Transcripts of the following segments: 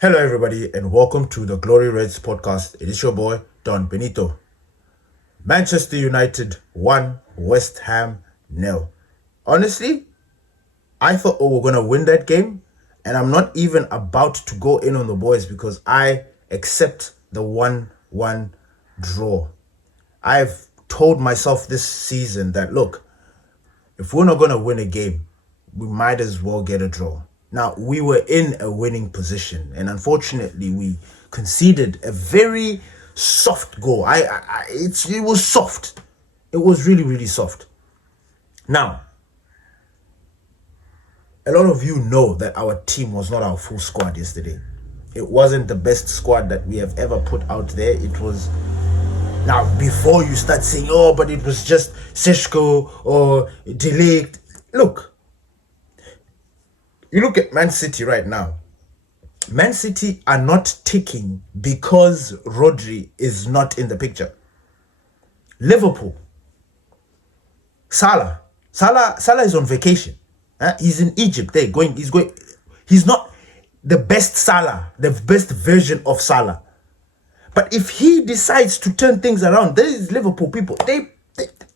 Hello, everybody, and welcome to the Glory Reds podcast. It is your boy, Don Benito. Manchester United 1, West Ham 0. Honestly, I thought we were going to win that game, and I'm not even about to go in on the boys because I accept the 1-1 draw. I've told myself this season that, look, if we're not going to win a game, we might as well get a draw. Now, we were in a winning position, and unfortunately, we conceded a very soft goal. It was soft. It was really, really soft. Now, a lot of you know that our team was not our full squad yesterday. It wasn't the best squad that we have ever put out there. It was... Now, before you start saying, oh, but it was just Seshko or Delict. Look, you look at Man City right now. Man City are not ticking because Rodri is not in the picture. Liverpool. Salah is on vacation. He's in Egypt. He's not the best Salah, the best version of Salah. But if he decides to turn things around, there is Liverpool people. They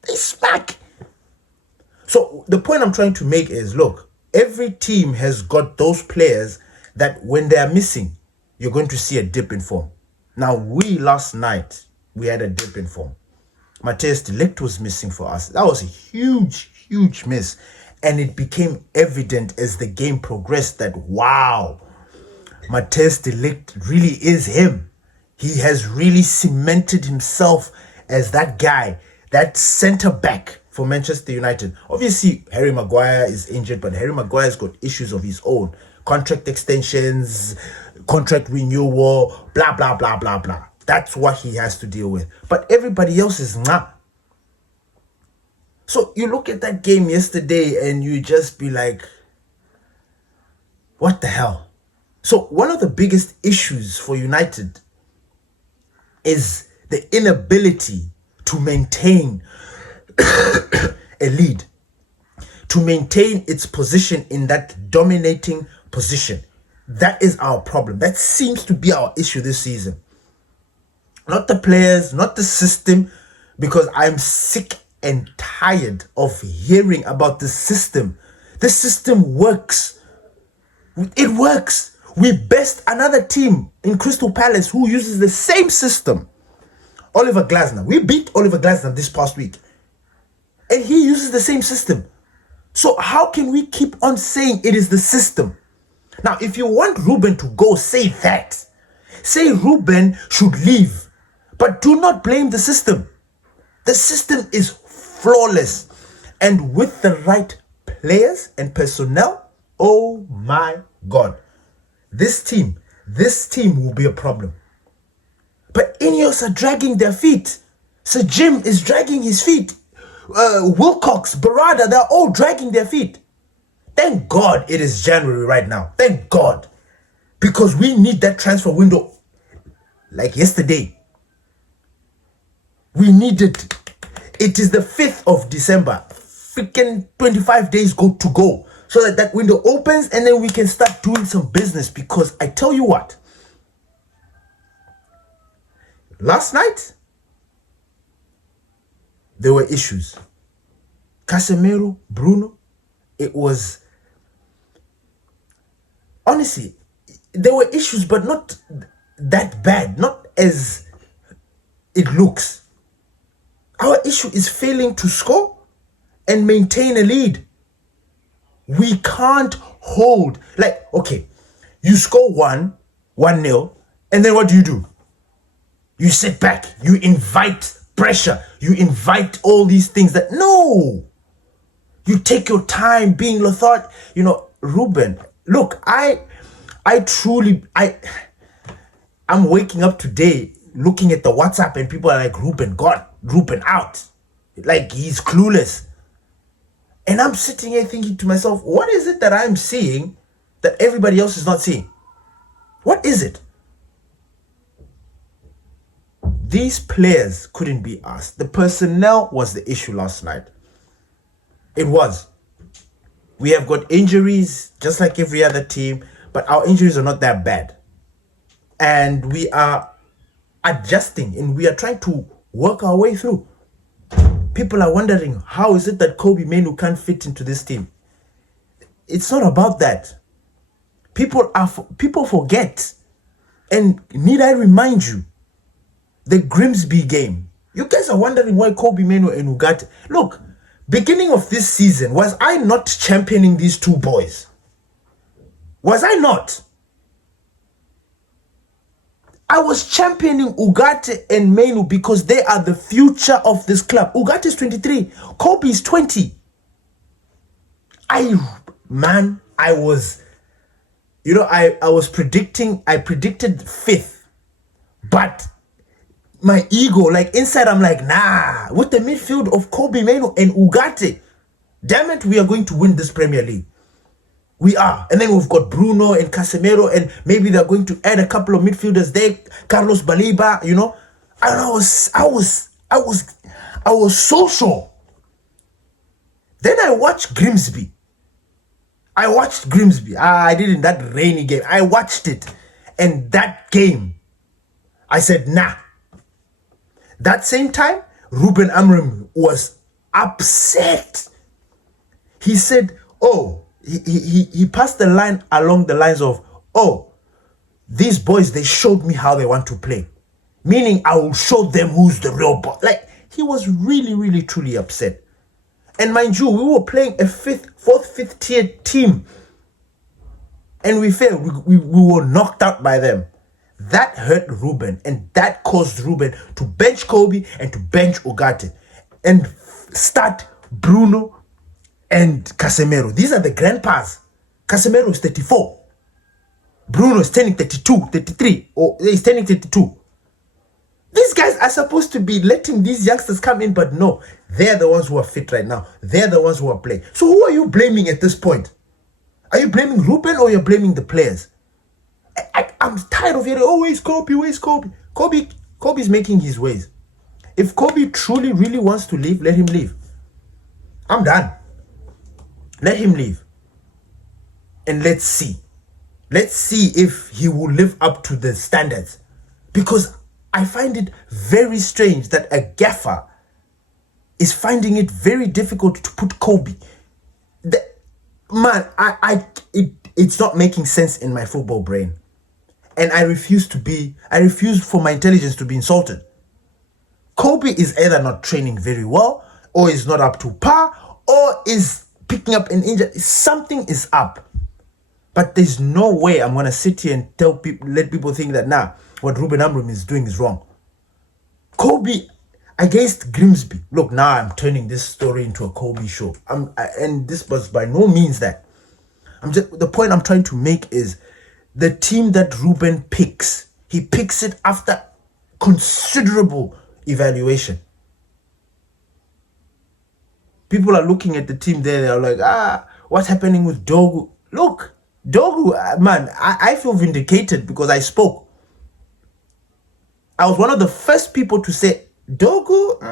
smack. So the point I'm trying to make is, look, every team has got those players that when they are missing, you're going to see a dip in form. Now, last night, we had a dip in form. Matthias de Ligt was missing for us. That was a huge, huge miss. And it became evident as the game progressed that, wow, Matthias de Ligt really is him. He has really cemented himself as that guy, that centre back for Manchester United. Obviously, Harry Maguire is injured, but Harry Maguire's got issues of his own. Contract extensions, contract renewal, blah, blah, blah, blah, blah. That's what he has to deal with. But everybody else is not. So you look at that game yesterday and you just be like, what the hell? So one of the biggest issues for United is the inability to maintain a lead, to maintain its position in that dominating position. That is our problem. That seems to be our issue this season. Not the players, not the system, because I'm sick and tired of hearing about the system. The system works. It works. We best another team in Crystal Palace who uses the same system. Oliver Glasner. We beat Oliver Glasner this past week. And he uses the same system. So how can we keep on saying it is the system? Now, if you want Ruben to go, say that. Say Ruben should leave. But do not blame the system. The system is flawless. And with the right players and personnel, oh my God. This team will be a problem. But Ineos are dragging their feet. Sir Jim is dragging his feet. Wilcox, Barada, they're all dragging their feet. Thank God it is January right now. Thank God. Because we need that transfer window like yesterday. We need it. It is the 5th of December. Freaking 25 days to go. So that window opens and then we can start doing some business. Because I tell you what. Last night, there were issues. Casemiro, Bruno, it was... Honestly, there were issues, but not that bad. Not as it looks. Our issue is failing to score and maintain a lead. We can't hold... Like, okay, you score 1-0, and then what do? You sit back. You invite pressure. You invite all these things that... No! You take your time being lethargic. Ruben, look, I'm waking up today looking at the WhatsApp and people are like, Ruben out. Like he's clueless. And I'm sitting here thinking to myself, what is it that I'm seeing that everybody else is not seeing? What is it? These players couldn't be asked. The personnel was the issue last night. It was. We have got injuries just like every other team, but our injuries are not that bad. and we are adjusting and we are trying to work our way through. People are wondering, how is it that Kobe Mainoo can't fit into this team? It's not about that. People forget. And need I remind you, the Grimsby game. You guys are wondering why Kobe Mainoo and Ugarte. Look, beginning of this season, was I not championing these two boys? Was I not? I was championing Ugarte and Mainoo because they are the future of this club. Ugarte is 23. Kobe is 20. I predicted 5th. But my ego, like inside, I'm like, nah, with the midfield of Kobe Mainoo and Ugarte, damn it, we are going to win this Premier League. We are. And then we've got Bruno and Casemiro, and maybe they're going to add a couple of midfielders there, Carlos Baliba, And I was so sure. Then I watched Grimsby. I did in that rainy game. I watched it. And that game, I said, nah. That same time, Ruben Amorims was upset. He said, he passed the line along the lines of, these boys, they showed me how they want to play. Meaning, I will show them who's the real boss. Like, he was really, really, truly upset. And mind you, we were playing a fourth, fifth tier team. And we failed. We were knocked out by them. That hurt Ruben. And that caused Ruben to bench Kobe and to bench Ugarte. And start Bruno and Casemiro. These are the grandpas. Casemiro is 34. Bruno is turning 32, 33. Or he's turning 32. These guys are supposed to be letting these youngsters come in, but no. They're the ones who are fit right now. They're the ones who are playing. So who are you blaming at this point? Are you blaming Ruben or you're blaming the players? I'm tired of hearing, where's Kobe? Where's Kobe? Kobe's making his ways. If Kobe truly, really wants to leave, let him leave. I'm done. Let him leave. And let's see. Let's see if he will live up to the standards. Because I find it very strange that a gaffer is finding it very difficult to put Kobe. It's not making sense in my football brain. And I refuse for my intelligence to be insulted. Kobe is either not training very well, or is not up to par, or is picking up an injury. Something is up. But there's no way I'm going to sit here and let people think that, what Ruben Amorims is doing is wrong. Kobe against Grimsby. Look, now I'm turning this story into a Kobe show. And this was by no means that. The point I'm trying to make is the team that Ruben picks, he picks it after considerable evaluation. People are looking at the team there, they're like, what's happening with Dogu? Look, Dogu, man, I feel vindicated because I spoke. I was one of the first people to say, Dogu,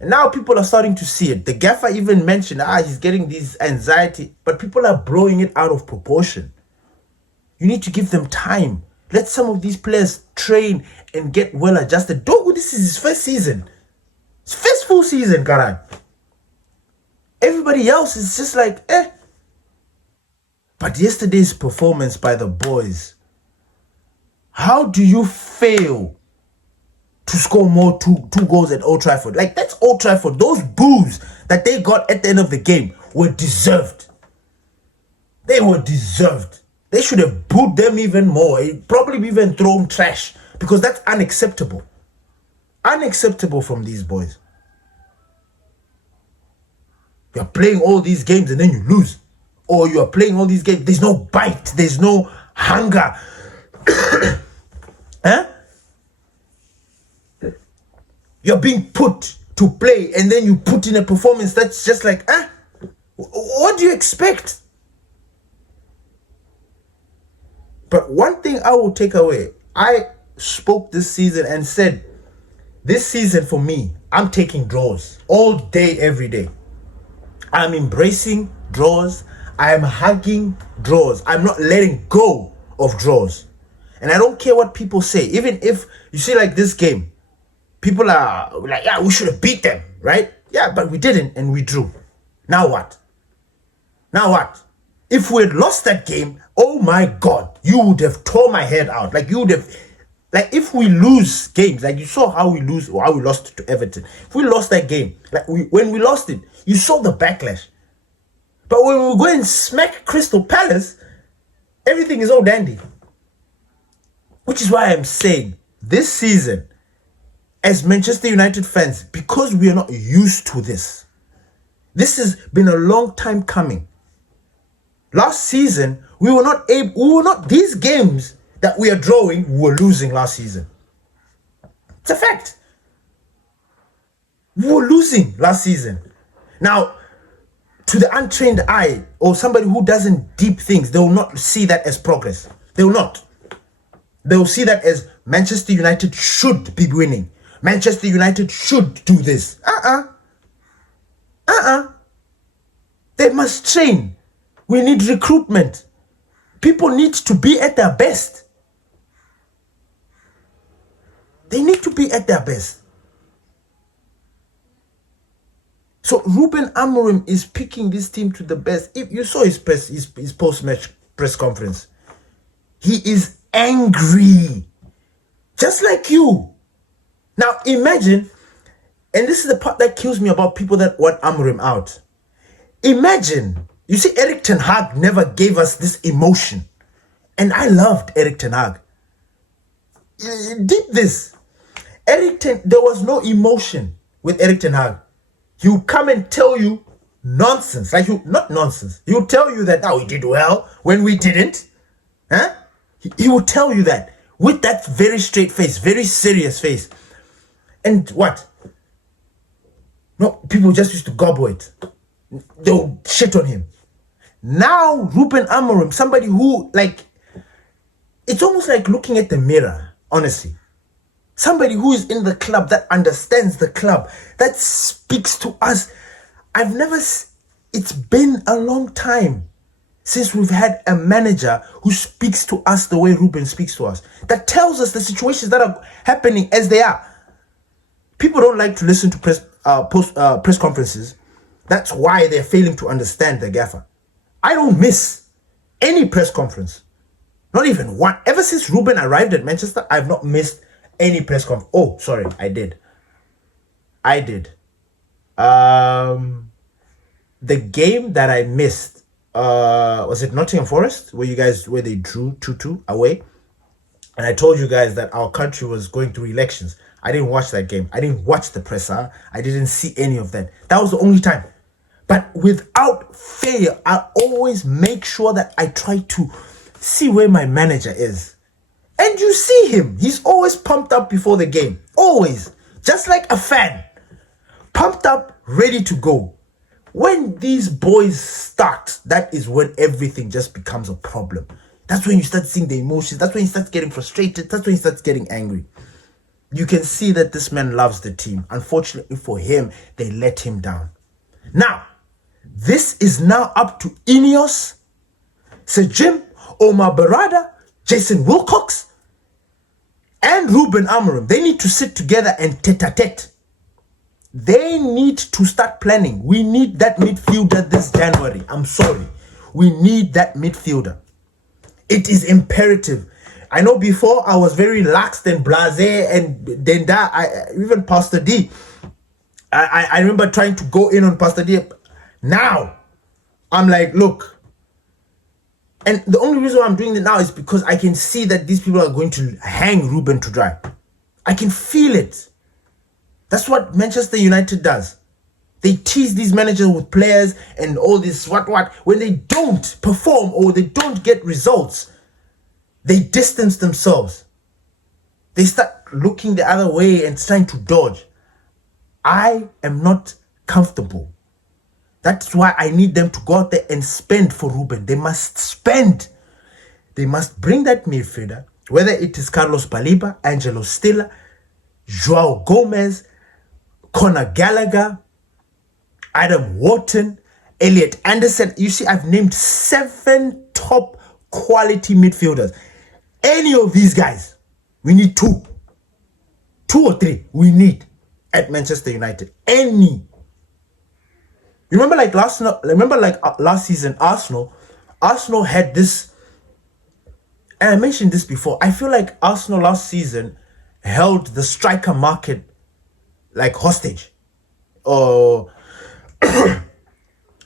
and now people are starting to see it. The gaffer even mentioned, he's getting this anxiety, but people are blowing it out of proportion. You need to give them time. Let some of these players train and get well adjusted. Dogu, this is his first season. His first full season, Karan. Everybody else is just like, But yesterday's performance by the boys, how do you fail to score more two goals at Old Trafford? Like, that's Old Trafford. Those boos that they got at the end of the game were deserved. They were deserved. They should have booed them even more. Probably even thrown trash, because that's unacceptable. Unacceptable from these boys. You're playing all these games and then you lose. Or you're playing all these games. There's no bite. There's no hunger. You're being put to play and then you put in a performance that's just like, what do you expect? But one thing I will take away, I spoke this season and said, this season for me, I'm taking draws all day, every day. I'm embracing draws. I am hugging draws. I'm not letting go of draws. And I don't care what people say. Even if you see like this game, people are like, yeah, we should have beat them, right? Yeah, but we didn't and we drew. Now what? Now what? If we had lost that game, oh my God, you would have torn my head out. Like you would have, like if we lose games, like you saw how we lost to Everton. If we lost that game, like when we lost it, you saw the backlash. But when we go and smack Crystal Palace, everything is all dandy. Which is why I'm saying this season, as Manchester United fans, because we are not used to this, this has been a long time coming. Last season, these games that we are drawing, we were losing last season. It's a fact. We were losing last season. Now, to the untrained eye or somebody who doesn't deep things, they will not see that as progress. They will not. They will see that as Manchester United should be winning. Manchester United should do this. They must train. We need recruitment. People need to be at their best. They need to be at their best. So Ruben Amorims is picking this team to the best. If you saw his post-match press conference, he is angry, just like you. Now imagine, and this is the part that kills me about people that want Amorim out. Imagine, you see, Eric Ten Hag never gave us this emotion, and I loved Eric Ten Hag. He did this. There was no emotion with Eric Ten Hag. He would come and tell you nonsense, not nonsense. He would tell you that we did well when we didn't. Huh? He would tell you that with that very straight face, very serious face. And what? No, people just used to gobble it. They would shit on him. Now, Ruben Amorims, somebody who, it's almost like looking at the mirror, honestly. Somebody who is in the club, that understands the club, that speaks to us. It's been a long time since we've had a manager who speaks to us the way Ruben speaks to us, that tells us the situations that are happening as they are. People don't like to listen to press conferences. That's why they're failing to understand the gaffer. I don't miss any press conference. Not even one. Ever since Ruben arrived at Manchester, I've not missed any press conference. Oh, sorry, I did. The game that I missed, was it Nottingham Forest, where they drew 2-2 away? And I told you guys that our country was going through elections. I didn't watch that game. I didn't watch the presser. I didn't see any of that. That was the only time. But without fail, I always make sure that I try to see where my manager is. And you see him. He's always pumped up before the game. Always. Just like a fan. Pumped up, ready to go. When these boys start, that is when everything just becomes a problem. That's when you start seeing the emotions. That's when he starts getting frustrated. That's when he starts getting angry. You can see that this man loves the team. Unfortunately for him, they let him down. Now, this is now up to Ineos, Sir Jim, Omar Barada, Jason Wilcox, and Ruben Amorims. They need to sit together and tete-a-tete. They need to start planning. We need that midfielder this January. I'm sorry. We need that midfielder. It is imperative. I know before I was very lax and blasé, and then that even Pastor D. I remember trying to go in on Pastor D. Now, I'm like, look. And the only reason why I'm doing it now is because I can see that these people are going to hang Ruben to dry. I can feel it. That's what Manchester United does. They tease these managers with players and all this what. When they don't perform or they don't get results, they distance themselves. They start looking the other way and trying to dodge. I am not comfortable. That's why I need them to go out there and spend for Ruben. They must spend. They must bring that midfielder, whether it is Carlos Baliba, Angelo Stiller, Joao Gomez, Conor Gallagher, Adam Wharton, Elliot Anderson. You see, I've named 7 top quality midfielders. Any of these guys, we need two or three. We need at Manchester United. Any. You remember like last season, Arsenal had this, and I mentioned this before. I feel like Arsenal last season held the striker market like hostage, or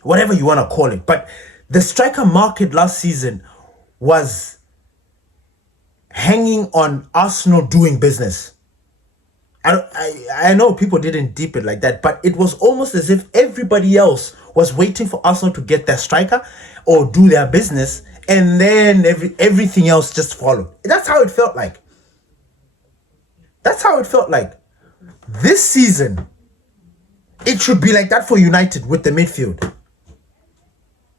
whatever you want to call it. But the striker market last season was hanging on Arsenal doing business. I know people didn't deep it like that, but it was almost as if everybody else was waiting for Arsenal to get their striker or do their business, and then everything else just followed. That's how it felt like. That's how it felt like. This season, it should be like that for United with the midfield.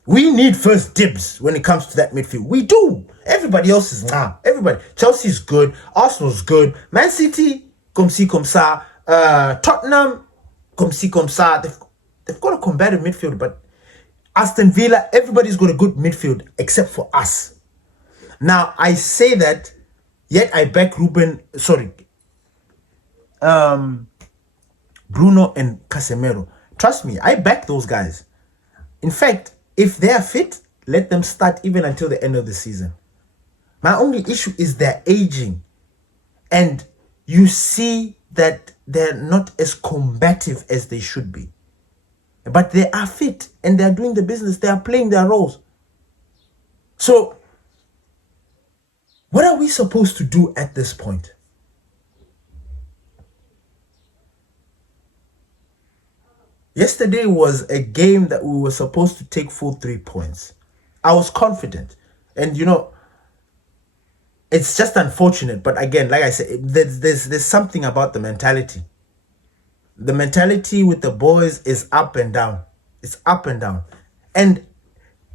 We need first dibs when it comes to that midfield. We do. Everybody else is nah. Everybody. Chelsea's good. Arsenal's good. Man City, comme ci, comme ça. Tottenham, comme ci, comme ça. They've got a combative midfield, but Aston Villa, everybody's got a good midfield except for us. Now, I say that, yet I back Bruno and Casemiro. Trust me, I back those guys. In fact, if they are fit, let them start even until the end of the season. My only issue is they're aging. And you see that they're not as combative as they should be. But they are fit and they're doing the business. They are playing their roles. So, what are we supposed to do at this point? Yesterday was a game that we were supposed to take full 3 points. I was confident. And it's just unfortunate. But again, like I said, there's something about the mentality. The mentality with the boys is up and down. It's up and down. And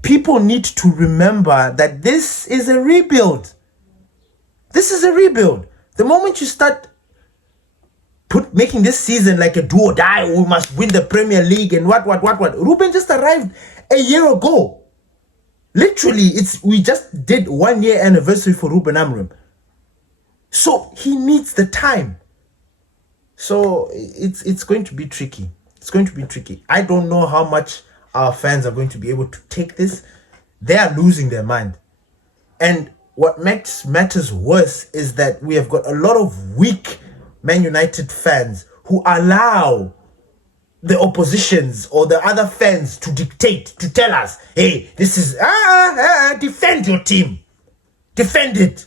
people need to remember that this is a rebuild. This is a rebuild. The moment you start making this season like a do or die, we must win the Premier League and what. Ruben just arrived a year ago. Literally, we just did 1 year anniversary for Ruben Amorims. So he needs the time. So it's going to be tricky. It's going to be tricky. I don't know how much our fans are going to be able to take this. They are losing their mind. And what makes matters worse is that we have got a lot of weak Man United fans who allow the oppositions or the other fans to dictate, to tell us, hey, this is, defend your team. Defend it.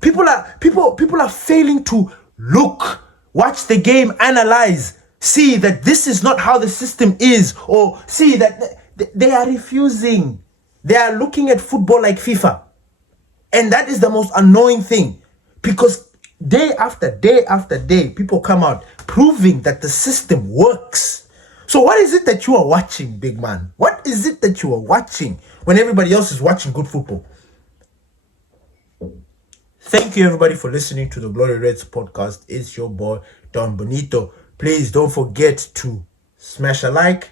People are failing to look, watch the game, analyze, see that this is not how the system is, or see that they are refusing. They are looking at football like FIFA. And that is the most annoying thing, because day after day after day, people come out proving that the system works. So what is it that you are watching, big man? What is it that you are watching when everybody else is watching good football? Thank you, everybody, for listening to the Glory Reds podcast. It's your boy, Don Bonito. Please don't forget to smash a like,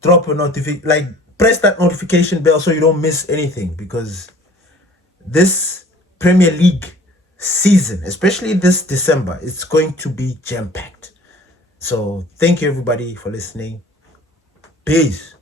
drop a notification, press that notification bell so you don't miss anything, because this Premier League season, especially this December, it's going to be jam-packed. So thank you, everybody, for listening. Peace.